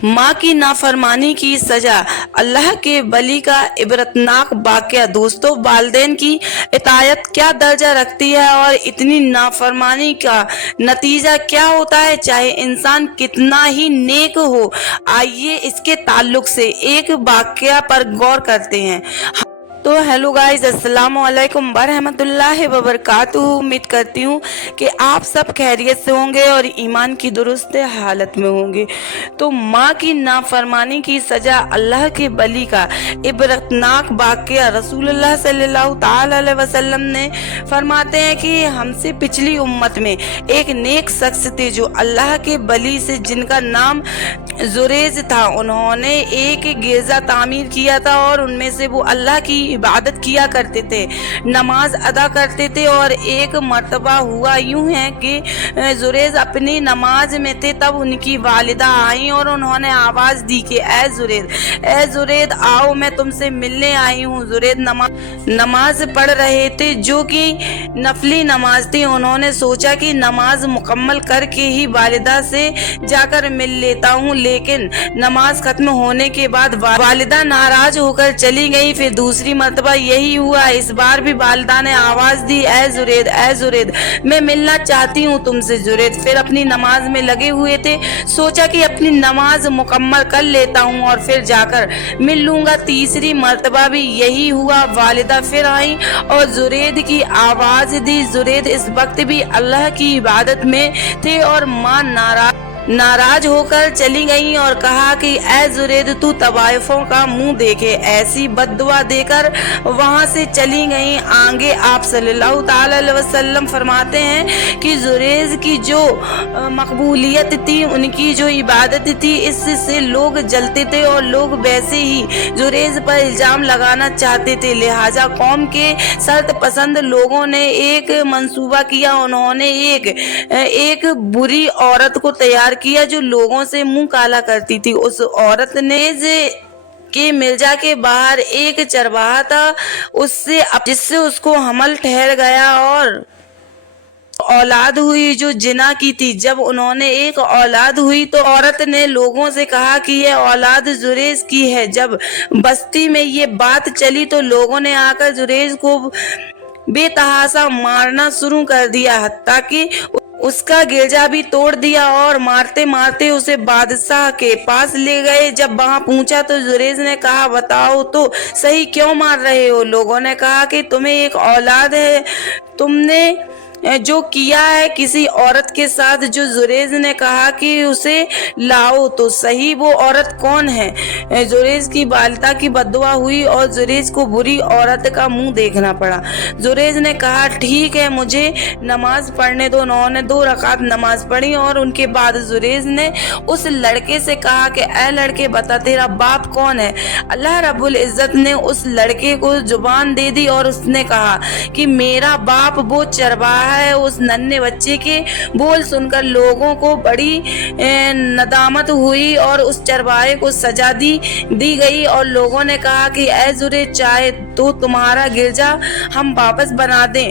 माँ की नाफरमानी की सजा, अल्लाह के वली का इबरतनाक वाक़या। दोस्तों, वालिदैन की इताअत क्या दर्जा रखती है और इतनी नाफरमानी का नतीजा क्या होता है, चाहे इंसान कितना ही नेक हो। आइए इसके ताल्लुक से एक वाक़या पर गौर करते हैं। तो हेलो गाइस, अस्सलामु अलैकुम वरहमतुल्लाहि वबरकातुहू। उम्मीद करती हूँ कि आप सब खैरियत से होंगे और ईमान की दुरुस्त हालत में होंगे। तो माँ की नाफरमानी की सजा, अल्लाह के वली का इबरतनाक वाक़या। रसूलुल्लाह सल्लल्लाहु ताला अलैहि वसल्लम ने फरमाते हैं कि हमसे पिछली उम्मत में एक नेक शख्स थे जो अल्लाह के वली से, जिनका नाम जुरेज था। उन्होंने एक गिरजा तामीर किया था और उनमें से वो अल्लाह की इबादत किया करते थे, नमाज अदा करते थे। और एक मर्तबा हुआ यूं है कि जुरेज अपनी नमाज में थे, तब उनकी वालिदा आई और उन्होंने आवाज दी कि ए जुरेद आओ, मैं तुमसे मिलने आई हूँ। जुरेद नमाज पढ़ रहे थे जो कि नफली नमाज थी। उन्होंने सोचा कि नमाज मुकम्मल करके ही वालिदा से जाकर मिल लेता हूँ, लेकिन नमाज खत्म होने के बाद वालिदा नाराज होकर चली गई। फिर दूसरी मर्तबा यही हुआ। इस बार भी वालिदा ने आवाज दी, ए जुरेद मैं मिलना चाहती हूँ तुमसे। जुरेद फिर अपनी नमाज में लगे हुए थे, सोचा कि अपनी नमाज मुकम्मल कर लेता हूँ और फिर जाकर मिल लूंगा। तीसरी मर्तबा भी यही हुआ। वालिदा फिर आई और जुरेद की आवाज दी। जुरेद इस वक्त भी अल्लाह की इबादत में थे और माँ नाराज होकर चली गई और कहा कि ए जुरेद, तू तवाइफों का मुंह देखे। ऐसी बद्दुआ देकर वहां से चली गई। आगे आप सल्लल्लाहु ताला अलैहि वसल्लम फरमाते हैं कि जुरेज की जो मकबूलियत थी, उनकी जो इबादत थी, इससे लोग जलते थे और लोग वैसे ही जुरेज पर इल्जाम लगाना चाहते थे। लिहाजा कौम के शर्त पसंद लोगों ने एक मंसूबा किया। उन्होंने एक बुरी औरत को तैयार किया जो लोगों से मुंह काला करती थी। उस औरत ने कि मिर्जा के बाहर एक चरवाहा था, जिससे उसको हमल ठहर गया और औलाद हुई जो जिना की थी। जब उन्होंने एक औलाद हुई तो औरत ने लोगों से कहा कि यह औलाद जुरेज की है। जब बस्ती में ये बात चली तो लोगों ने आकर जुरेज को बेतहाशा मारना शुरू कर दिया, हत्ता कि उसका गिरजा भी तोड़ दिया और मारते मारते उसे बादशाह के पास ले गए। जब वहां पहुंचा तो जुरेज ने कहा, बताओ तो सही, क्यों मार रहे हो? लोगों ने कहा कि तुम्हें एक औलाद है, तुमने जो किया है किसी औरत के साथ। जो जुरेज ने कहा कि उसे लाओ तो सही, वो औरत कौन है? जुरेज की वालिदा की बद्दुआ हुई और जुरेज को बुरी औरत का मुंह देखना पड़ा। जुरेज ने कहा, ठीक है, मुझे नमाज पढ़ने दो। उन्होंने 2 रकात नमाज पढ़ी और उनके बाद जुरेज ने उस लड़के से कहा कि ए लड़के, बता तेरा बाप कौन है? अल्लाह रब्बुल इज्जत ने उस लड़के को जुबान दे दी और उसने कहा कि मेरा बाप वो चरवाहा है। उस नन्हे बच्चे के बोल सुनकर लोगों को बड़ी नदामत हुई और उस चरवाहे को सजा दी गई और लोगों ने कहा कि ए जुरेज, चाहे तो तुम्हारा गिरजा हम वापस बना दें,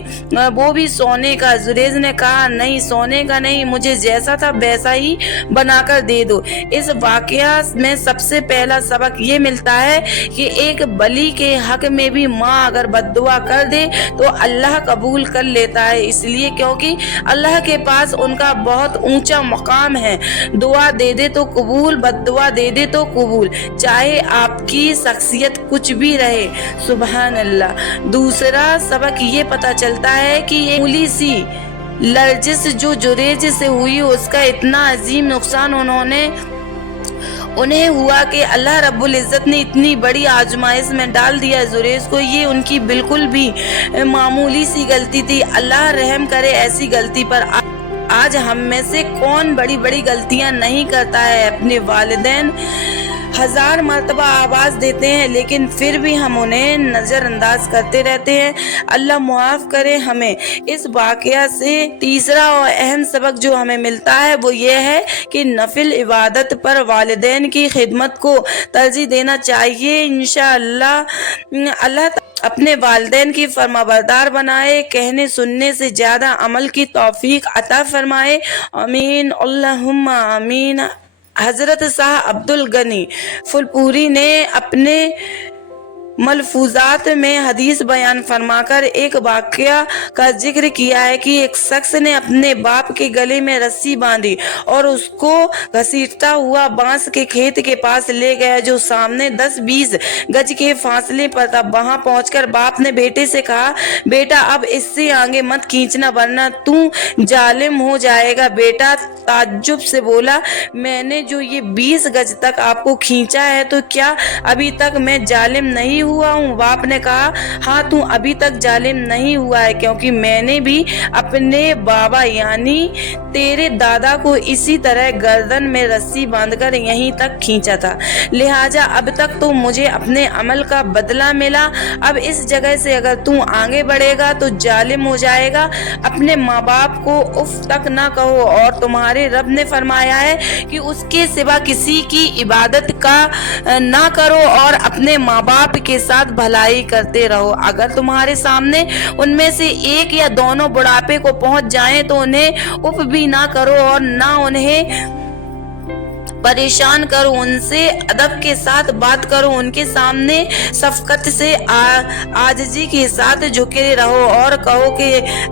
वो भी सोने का। जुरेज ने कहा, नहीं, सोने का नहीं, मुझे जैसा था वैसा ही बनाकर दे दो। इस वाकया में सबसे पहला सबक ये मिलता है कि एक वली के हक में भी माँ अगर बद्दुआ कर दे तो अल्लाह कबूल कर लेता है, इसलिए क्योंकि अल्लाह के पास उनका बहुत ऊंचा मकाम है। दुआ दे दे तो कबूल, बद्दुआ दे दे तो कबूल, चाहे आपकी शख्सियत कुछ भी रहे। सुभान अल्लाह। दूसरा सबक ये पता चलता है कि ये मामूली सी लर्जिश जो जुरेज से हुई, उसका इतना अजीम नुकसान उन्हें हुआ कि अल्लाह रब्बुल इज्जत ने इतनी बड़ी आजमाइश में डाल दिया जुरेज को। ये उनकी बिल्कुल भी मामूली सी गलती थी। अल्लाह रहम करे ऐसी गलती पर। आज हम में से कौन बड़ी बड़ी गलतियां नहीं करता है? अपने वालिदैन 1000 मर्तबा आवाज देते हैं लेकिन फिर भी हम उन्हें नजरअंदाज करते रहते हैं। अल्लाह मुआफ करे हमें। इस वाकया से तीसरा और अहम सबक जो हमें मिलता है वो ये है कि नफिल इबादत पर वालिदैन की खिदमत को तरजीह देना चाहिए। इंशाअल्लाह अल्लाह अपने वालिदैन की फरमाबरदार बनाए, कहने सुनने से ज्यादा अमल की तौफीक अता फरमाए। आमीन, अल्लाहुम्मा आमीन। حضرت शाह अब्दुल गनी फुलपुरी ने अपने मलफूजात में हदीस बयान फरमाकर एक वाकया का जिक्र किया है कि एक शख्स ने अपने बाप के गले में रस्सी बांधी और उसको घसीटता हुआ बांस के खेत के पास ले गया जो सामने 10-20 गज के फासले पर था। वहां पहुंचकर बाप ने बेटे से कहा, बेटा अब इससे आगे मत खींचना वरना तू जालिम हो जाएगा। बेटा ताज्जुब से बोला, मैंने जो ये 20 गज तक आपको खींचा है तो क्या अभी तक मैं जालिम नहीं हुआ हूँ? बाप ने कहा, हाँ तू अभी तक जालिम नहीं हुआ है, क्योंकि मैंने भी अपने बाबा यानी तेरे दादा को इसी तरह गर्दन में रस्सी बांधकर यहीं तक खींचा था, लिहाजा अब तक तो मुझे अपने अमल का बदला मिला। अब इस जगह से अगर तू आगे बढ़ेगा तो जालिम हो जाएगा। अपने माँ बाप को उफ तक ना कहो और तुम्हारे रब ने फरमाया है कि उसके सिवा किसी की इबादत का ना करो और अपने माँ बाप के साथ भलाई करते रहो। अगर तुम्हारे सामने उनमें से एक या दोनों बुढ़ापे को पहुंच जाएं तो उन्हें उफ भी ना करो और ना उन्हें परेशान करो, उनसे अदब के साथ बात करो, उनके सामने शफकत से आजिजी के साथ झुके रहो और कहो कि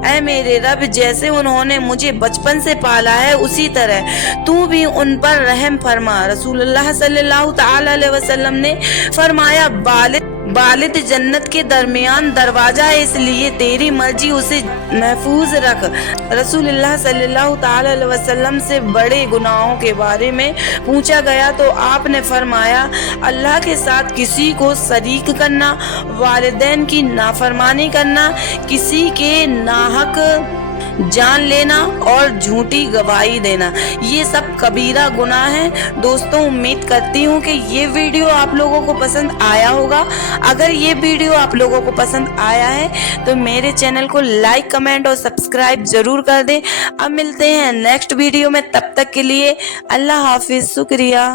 ऐ मेरे रब, जैसे उन्होंने मुझे बचपन से पाला है उसी तरह तू भी उन पर रहम फरमा। रसूलुल्लाह सल्लल्लाहु तआला अलैहि वसल्लम ने फरमाया, वालिद जन्नत के दरमियान दरवाजा है, इसलिए तेरी मर्जी उसे महफूज रख। रसूलुल्लाह सल्लल्लाहु तआला अलैहि वसल्लम से बड़े गुनाहों के बारे में पूछा गया तो आपने फरमाया, अल्लाह के साथ किसी को शरीक करना, वालिदैन की नाफरमानी करना, किसी के नाहक जान लेना और झूठी गवाही देना, ये सब कबीरा गुनाह है। दोस्तों उम्मीद करती हूँ कि ये वीडियो आप लोगों को पसंद आया होगा। अगर ये वीडियो आप लोगों को पसंद आया है तो मेरे चैनल को लाइक, कमेंट और सब्सक्राइब जरूर कर दें। अब मिलते हैं नेक्स्ट वीडियो में, तब तक के लिए अल्लाह हाफिज, शुक्रिया।